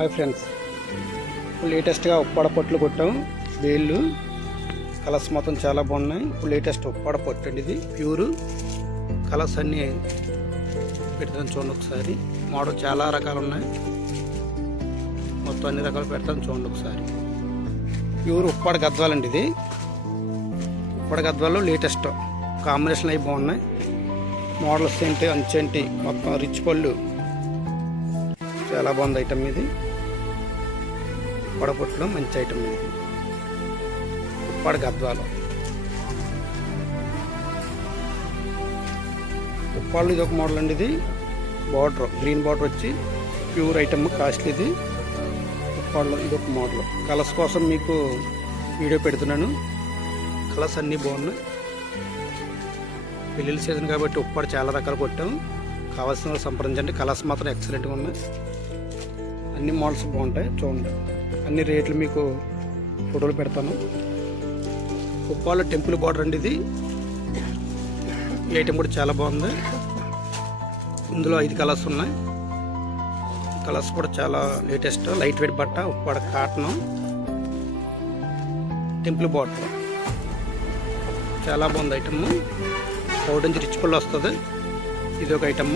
Hi friends. ఇప్పుడు లేటెస్ట్గా ఉప్పాడ పొట్లు కొట్టాం. వేళ్ళు కలర్స్ మొత్తం చాలా బాగున్నాయి. ఇప్పుడు లేటెస్ట్ ఉప్పాడ పొట్టు అండి ఇది. ప్యూర్. కలర్స్ అన్నీ పెడతాను చూడండి ఒకసారి. మోడల్ చాలా రకాలు ఉన్నాయి. మొత్తం అన్ని రకాలు పెడతాను చూడండి ఒకసారి. ప్యూర్ ఉప్పాడ గద్వాలండి ఇది. ఉప్పాడ గద్వాలు లేటెస్ట్ కాంబినేషన్ అవి బాగున్నాయి. మోడల్స్ ఏంటి అంచేంటి మొత్తం రిచ్ పళ్ళు. చాలా బాగుంది ఐటమ్ ఇది. పొడపొట్టులో మంచి ఐటమ్ ఇది. ఉప్పాడ గద్వాలు ఉప్పాళ్ళు ఇది ఒక మోడల్ అండి ఇది. బార్డర్ గ్రీన్ బార్డర్ వచ్చి ప్యూర్ ఐటమ్ కాస్ట్లీ ఇది. ఉప్పాళ్ళు ఇది ఒక మోడల్ కలర్స్ కోసం మీకు వీడియో పెడుతున్నాను. కలర్స్ అన్నీ బాగున్నాయి. పెళ్ళిళ్ళ సీజన్ కాబట్టి ఉప్పాడు చాలా రకాలు కొట్టాం. కావాల్సిన సంప్రదించండి. కలర్స్ మాత్రం ఎక్సలెంట్గా ఉన్నాయి. అన్ని మోడల్స్ బాగుంటాయి. చూడండి. అన్ని రేట్లు మీకు ఫోటోలు పెడతాను. ఉప్పాలో టెంపుల్ బార్డర్ అండి ఇది. ఈ ఐటెం కూడా చాలా బాగుంది. ఇందులో ఐదు కలర్స్ ఉన్నాయి. కలర్స్ కూడా చాలా లేటెస్ట్. లైట్ వెయిట్ బట్ట ఉప్పాడ కాటన్ టెంపుల్ బార్డర్. చాలా బాగుంది ఐటమ్. పౌడర్ నుంచి రిచ్ పళ్ళు వస్తుంది. ఇది ఒక ఐటమ్.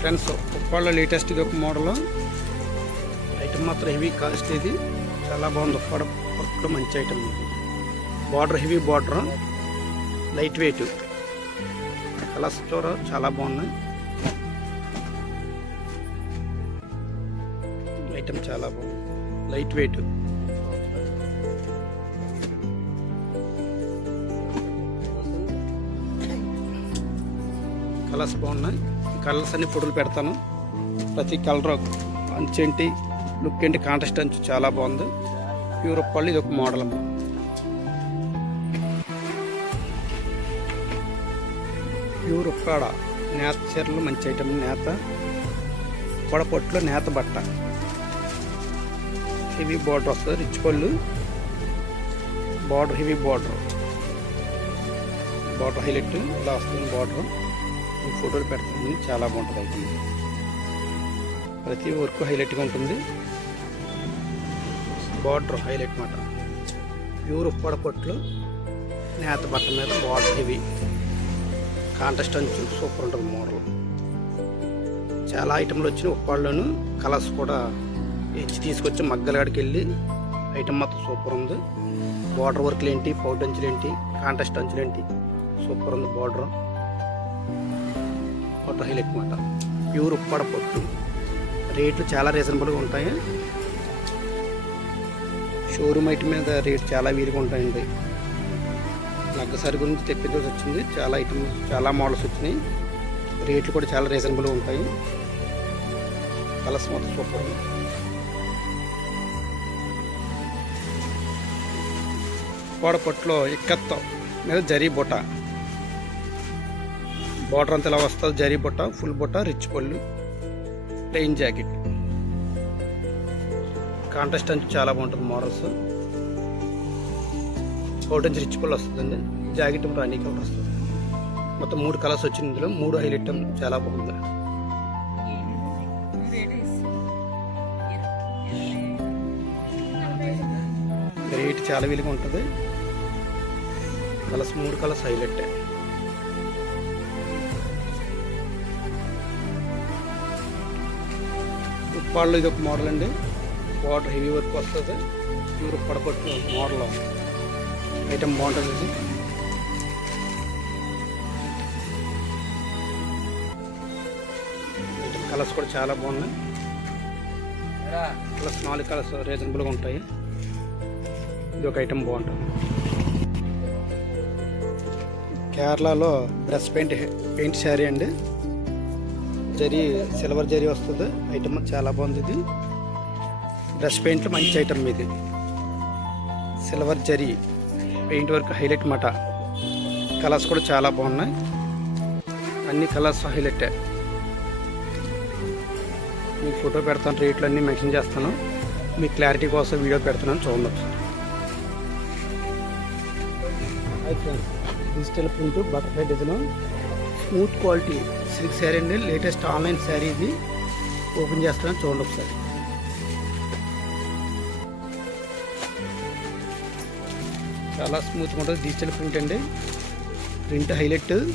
ఫ్రెండ్స్ ఉప్పాళ్ళ లేటెస్ట్ ఇది ఒక మోడల్ ఐటమ్ మాత్రం హెవీ కాస్ట్ ఇది. చాలా బాగుంది. ఉప్పాడ వర్క్లో మంచి ఐటమ్ ఇది. Border heavy border light weight colours చూడ చాలా బాగున్నాయి. ఐటమ్ చాలా బాగుంది. లైట్ వెయిట్ కలర్స్ బాగున్నాయి. కలర్స్ అన్ని ఫోటోలు పెడతాను. ప్రతి కలర్ అంచేంటి లుక్ ఏంటి కాంట్రాస్ట్ అంచు చాలా బాగుంది. ప్యూర్ పళ్ళు ఇది ఒక మోడల్ అమ్మ. ప్యూర్ ఉప్పాడ నేత చీరలు మంచి ఐటమ్ నేత ఉప్పాడ పొట్టులో నేత బట్ట. హెవీ బార్డర్ వస్తుంది రిచ్ పళ్ళు. Border heavy border border highlight ఇలా వస్తుంది బార్డర్ ఈ ఫోటోలు పెడుతుంది. చాలా బాగుంటుంది అయితే ప్రతి వర్క్ హైలైట్గా ఉంటుంది. బార్డర్ హైలైట్ మాట ప్యూర్ ఉప్పాడ నేత బట్ట మీద బార్డర్ హెవీ కాంటెస్ట్ అంచు సూపర్ ఉంటుంది మోడల్. చాలా ఐటమ్లు వచ్చిన ఉప్పాడులోను. కలర్స్ కూడా ఇచ్చి తీసుకొచ్చి మగ్గలగాడికి వెళ్ళి ఐటమ్ మొత్తం సూపర్ ఉంది. బార్డర్ వర్క్లు ఏంటి? పౌడర్ అంచులు ఏంటి? కాంటెస్ట్ అంచులు ఏంటి? సూపర్ ఉంది బార్డర్. బార్డర్ హైలైట్ మాట ప్యూర్ ఉప్పాడ పొట్టు రేట్లు చాలా రీజనబుల్గా ఉంటాయి. షోరూమ్ ఐటమ్ మీద రేట్ చాలా వీలుగా ఉంటాయండి. లగ్గసారి గురించి తెప్పించాల్సి వచ్చింది. చాలా ఐటమ్స్ చాలా మోడల్స్ వచ్చినాయి. రేట్లు కూడా చాలా రీజనబుల్గా ఉంటాయి. కలర్స్ మొత్తం సూపర్ ఉంది పొట్లో ఇక్కత్తో మీద జరీ బుట్ట. బార్డర్ అంతా ఇలా వస్తుంది. జరీ బుట్ట ఫుల్ బుట్ట రిచ్ పళ్ళు ప్లెయిన్ జాకెట్. కాంటెస్ట్ అంటే చాలా బాగుంటుంది మోడల్స్. ఒకటి నుంచి రిచ్ పళ్ళు వస్తుందండి. జాకెట్ రాణి కలర్ వస్తుంది. మొత్తం మూడు కలర్స్ వచ్చింది ఇందులో. మూడు హైలైట్ చాలా బాగుంది. రేట్ చాలా విలుగా ఉంటుంది. కలర్స్ మూడు కలర్స్ హైలైట్. ఉప్పాళ్ళు ఇది ఒక మోడల్ అండి. వాటర్ హెవీ వర్క్ వస్తుంది. ప్యూర్ పడపట్టు మోడల్ ఐటమ్ బాగుంటుంది ఇది. కలర్స్ కూడా చాలా బాగున్నాయి. కలర్స్ నాలుగు కలర్స్ రీజనబుల్గా ఉంటాయి. ఇది ఒక ఐటమ్ బాగుంటుంది. కేరళలో బ్రష్ పెయింట్ పెయింట్ శారీ అండి. జరీ సిల్వర్ జరీ వస్తుంది. ఐటమ్ చాలా బాగుంది ఇది. బ్రష్ పెయింట్లో మంచి ఐటమ్ ఇది. సిల్వర్ జరీ. పెయింట్ వర్క్ హైలైట్ మాట కలర్స్ కూడా చాలా బాగున్నాయి. అన్ని కలర్స్ హైలైటే మీకు ఫోటో పెడతాను రేట్లు అన్నీ మెన్షన్ చేస్తాను. మీ క్లారిటీ కోసం వీడియో పెడుతున్నాను చూడండి digital print butterfly design smooth quality silk sari అండి. లేటెస్ట్ ఆన్లైన్ శారీ ఇది. ఓపెన్ చేస్తాను చూడండి ఒకసారి. చాలా స్మూత్గా ఉంటుంది. డిజిటల్ ప్రింట్ అండి. Print highlight.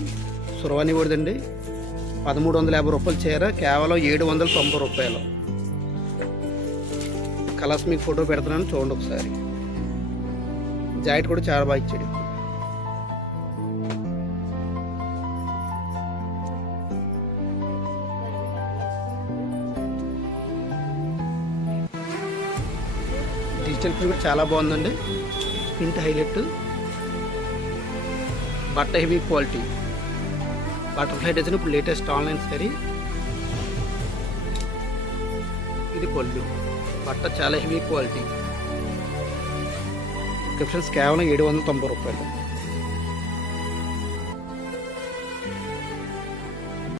సురవాణి కూడదండి పదమూడు వందల యాభై రూపాయలు చీర. కేవలం ఏడు వందల తొంభై రూపాయలు. కలర్స్ మీకు ఫోటో పెడుతున్నాను చూడండి ఒకసారి. జాకెట్ కూడా చాలా బాగా ఇచ్చాడు. డిజిటల్ ప్రింట్ కూడా చాలా బాగుందండి. Print highlight. బట్ట హెవీ క్వాలిటీ. బటర్ఫ్లై డిజైన్ ఇప్పుడు లేటెస్ట్ ఆన్లైన్ సరీ ఇది పళ్ళు బట్ట చాలా హెవీ క్వాలిటీ. ఫ్రెండ్స్ కేవలం ఏడు వందల తొంభై రూపాయలు.